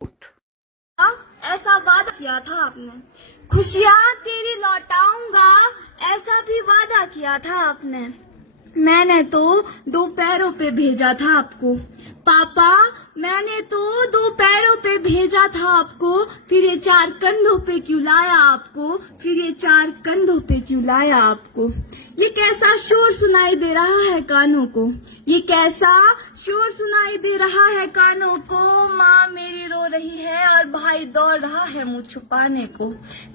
ऐसा वादा किया था आपने, खुशियाँ तेरी लौटाऊंगा, ऐसा भी वादा किया था आपने। मैंने तो 2 पैरों पे भेजा था आपको पापा, मैंने तो 2 पैरों पे भेजा था आपको, फिर ये 4 कंधों पे क्यों लाया आपको, फिर ये 4 कंधों पे क्यों लाया आपको। ये कैसा शोर सुनाई दे रहा है कानों को, ये कैसा शोर सुनाई दे रहा है कानों को। माँ मेरी रो रही है और भाई दौड़ रहा है मुँह छुपाने को।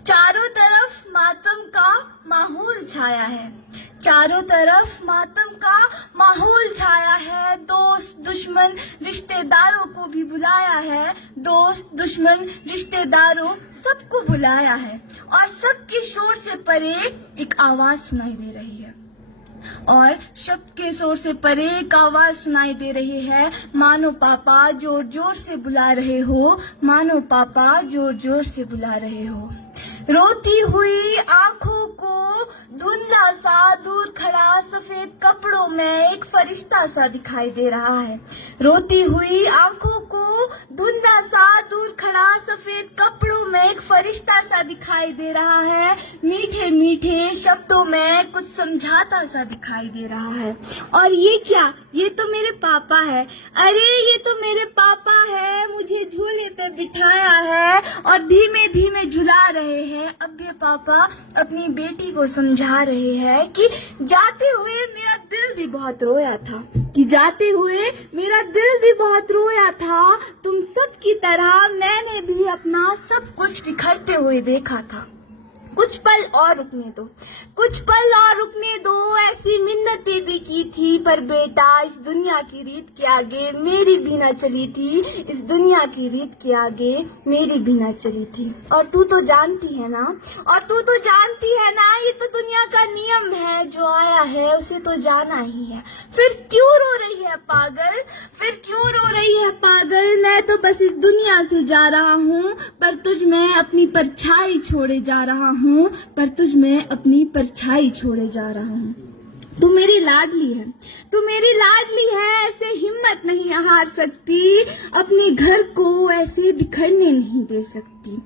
चारों तरफ मातम का माहौल छाया है, चारों तरफ मातम का माहौल छाया है। दोस्त दुश्मन रिश्तेदारों को भी बुलाया है, दोस्त दुश्मन रिश्तेदारों सबको बुलाया है। और सबके शोर से परे एक आवाज सुनाई दे रही है, और शब्द के शोर से परे एक आवाज सुनाई दे रही है। मानो पापा जोर जोर से बुला रहे हो, मानो पापा जोर जोर से बुला रहे हो। रोती हुई आंखों को धुंधला सा दूर खड़ा सफेद कपड़ों में एक फरिश्ता सा दिखाई दे रहा है। रोती हुई आंखों को धुंधला सा दूर खड़ा सफेद कपड़ों में एक फरिश्ता सा दिखाई दे रहा है। मीठे मीठे शब्दों में कुछ समझाता सा दिखाई दे रहा है। और ये क्या, ये तो मेरे पापा है, अरे ये तो मेरे पापा है, मुझे झूले पे बिठाया है और धीमे धीमे झुला रहे हैं। अब ये पापा अपनी बेटी को समझा रहे हैं कि जाते हुए मेरा दिल भी बहुत रोया था, कि जाते हुए मेरा दिल भी बहुत रोया था। तुम सब की तरह मैंने भी अपना सब कुछ बिखरते हुए देखा था। कुछ पल और रुकने दो, कुछ पल और रुकने दो, ऐसी मिन्नतें भी की थी, पर बेटा इस दुनिया की रीत के आगे मेरी भी न चली थी, इस दुनिया की रीत के आगे मेरी भी न चली थी। और तू तो जानती है ना, और तू तो जानती है ना, ये तो दुनिया का नियम है, जो आया है उसे तो जाना ही है। फिर क्यों रो रही है पागल, फिर क्यों रो रही है पागल, मैं तो बस इस दुनिया से जा रहा हूँ, पर तुझ में अपनी परछाई छोड़े जा रहा हूँ, पर तुझ में अपनी परछाई छोड़े जा रहा हूँ। तू मेरी लाडली है, तू मेरी लाडली है, ऐसे हिम्मत नहीं हार सकती, अपने घर को ऐसे बिखरने नहीं दे सकती।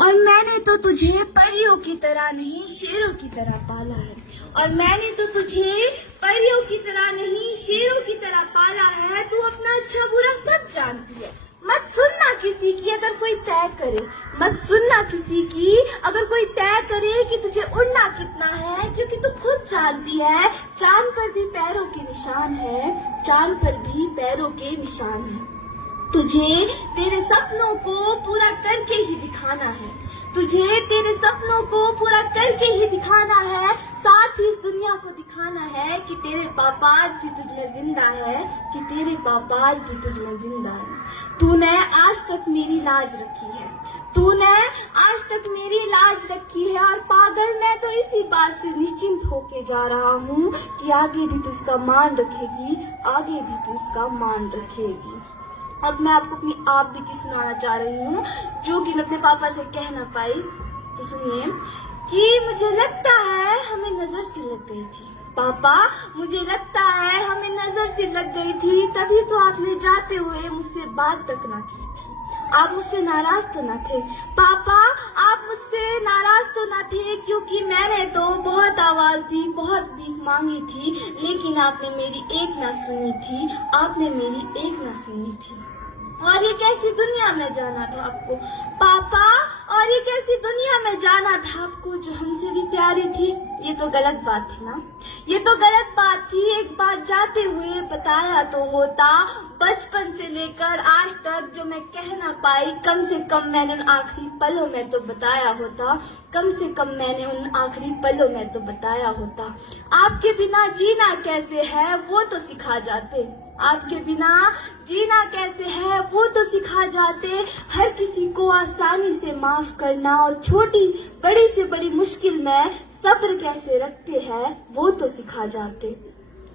और मैंने तो तुझे परियों की तरह नहीं शेरों की तरह पाला है, और मैंने तो तुझे परियों की तरह नहीं शेरों की तरह पाला है। तू अपना अच्छा बुरा सब जानती है, मत सुनना किसी की अगर कोई तय करे, मत सुनना किसी की अगर कोई तय करे कि तुझे उड़ना कितना है, क्योंकि तू खुद जानती है चांद पर भी पैरों के निशान है, चांद पर भी पैरों के निशान है। तुझे तेरे सपनों को पूरा करके ही दिखाना है, तुझे तेरे सपनों को पूरा करके ही दिखाना है, साथ ही इस दुनिया को दिखाना है कि तेरे पापा आज भी तुझ में जिंदा है, कि तेरे पापा आज भी तुझ में जिंदा है। तूने आज तक मेरी लाज रखी है, तूने आज तक मेरी लाज रखी है, और पागल मैं तो इसी बात से निश्चिंत होके जा रहा हूँ कि आगे भी तू इसका मान रखेगी, आगे भी तू इसका मान रखेगी। अब मैं आपको अपनी आप बीती सुनाना चाह रही हूँ, जो कि मैं अपने पापा से कह ना पाई। तो सुनिए कि मुझे लगता है हमें नजर से लग गई थी पापा, मुझे लगता है हमें नजर से लग गई थी, तभी तो आपने जाते हुए मुझसे बात तक ना की थी। आप मुझसे नाराज तो न थे पापा, आप मुझसे नाराज तो न थे, क्योंकि मैंने तो बहुत आवाज दी, बहुत भीख मांगी थी, लेकिन आपने मेरी एक ना सुनी थी, आपने मेरी एक ना सुनी थी। और ये कैसी दुनिया में जाना था आपको पापा, और ये कैसी दुनिया में जाना था आपको जो हमसे भी प्यारी थी। ये तो गलत बात थी ना, ये तो गलत बात थी। एक बात जाते हुए बताया तो होता, बचपन से लेकर आज तक जो मैं कह ना पाई, कम से कम मैंने उन आखिरी पलों में तो बताया होता, कम से कम मैंने उन आखिरी पलों में तो बताया होता। आपके बिना जीना कैसे है वो तो सिखा जाते, आपके बिना जीना कैसे है वो तो सिखा जाते, हर किसी को आसानी से माफ करना और छोटी बड़ी से बड़ी मुश्किल में सब्र कैसे रखते हैं वो तो सिखा जाते।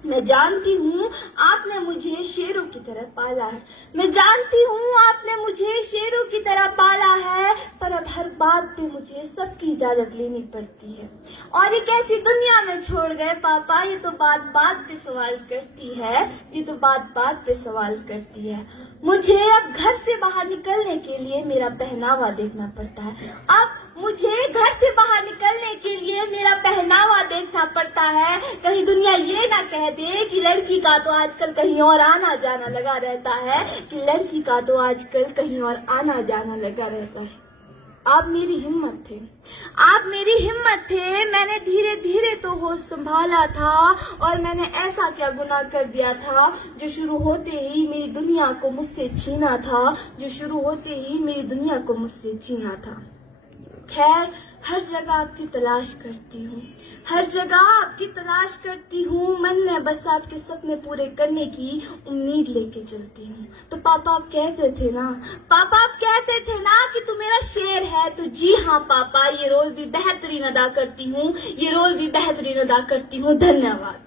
मैं जानती हूँ आपने मुझे शेरों की तरह पाला है, मैं जानती हूँ आपने मुझे शेरों की तरह पाला है, पर अब हर बात पे मुझे सबकी इजाजत लेनी पड़ती है। और एक ऐसी दुनिया में छोड़ गए पापा, ये तो बात बात पे सवाल करती है, ये तो बात बात पे सवाल करती है। मुझे अब घर से बाहर निकलने के लिए मेरा पहनावा देखना पड़ता है, अब मुझे घर से बाहर निकलने के लिए मेरा पहनावा देखना पड़ता है। कहीं दुनिया ये ना कह दे कि लड़की का तो आजकल कहीं और आना जाना लगा रहता है, कि लड़की का तो आजकल कहीं और आना जाना लगा रहता है। आप मेरी हिम्मत थे, आप मेरी हिम्मत थे। मैंने धीरे धीरे तो होश संभाला था, और मैंने ऐसा क्या गुनाह कर दिया था जो शुरू होते ही मेरी दुनिया को मुझसे छीना था, जो शुरू होते ही मेरी दुनिया को मुझसे छीना था। खैर, हर जगह आपकी तलाश करती हूँ, हर जगह आपकी तलाश करती हूँ। मन में बस आपके सपने पूरे करने की उम्मीद लेके चलती हूँ। तो पापा आप कहते थे ना, पापा आप कहते थे ना कि तू मेरा शेर है, तो जी हाँ पापा, ये रोल भी बेहतरीन अदा करती हूँ, ये रोल भी बेहतरीन अदा करती हूँ। धन्यवाद।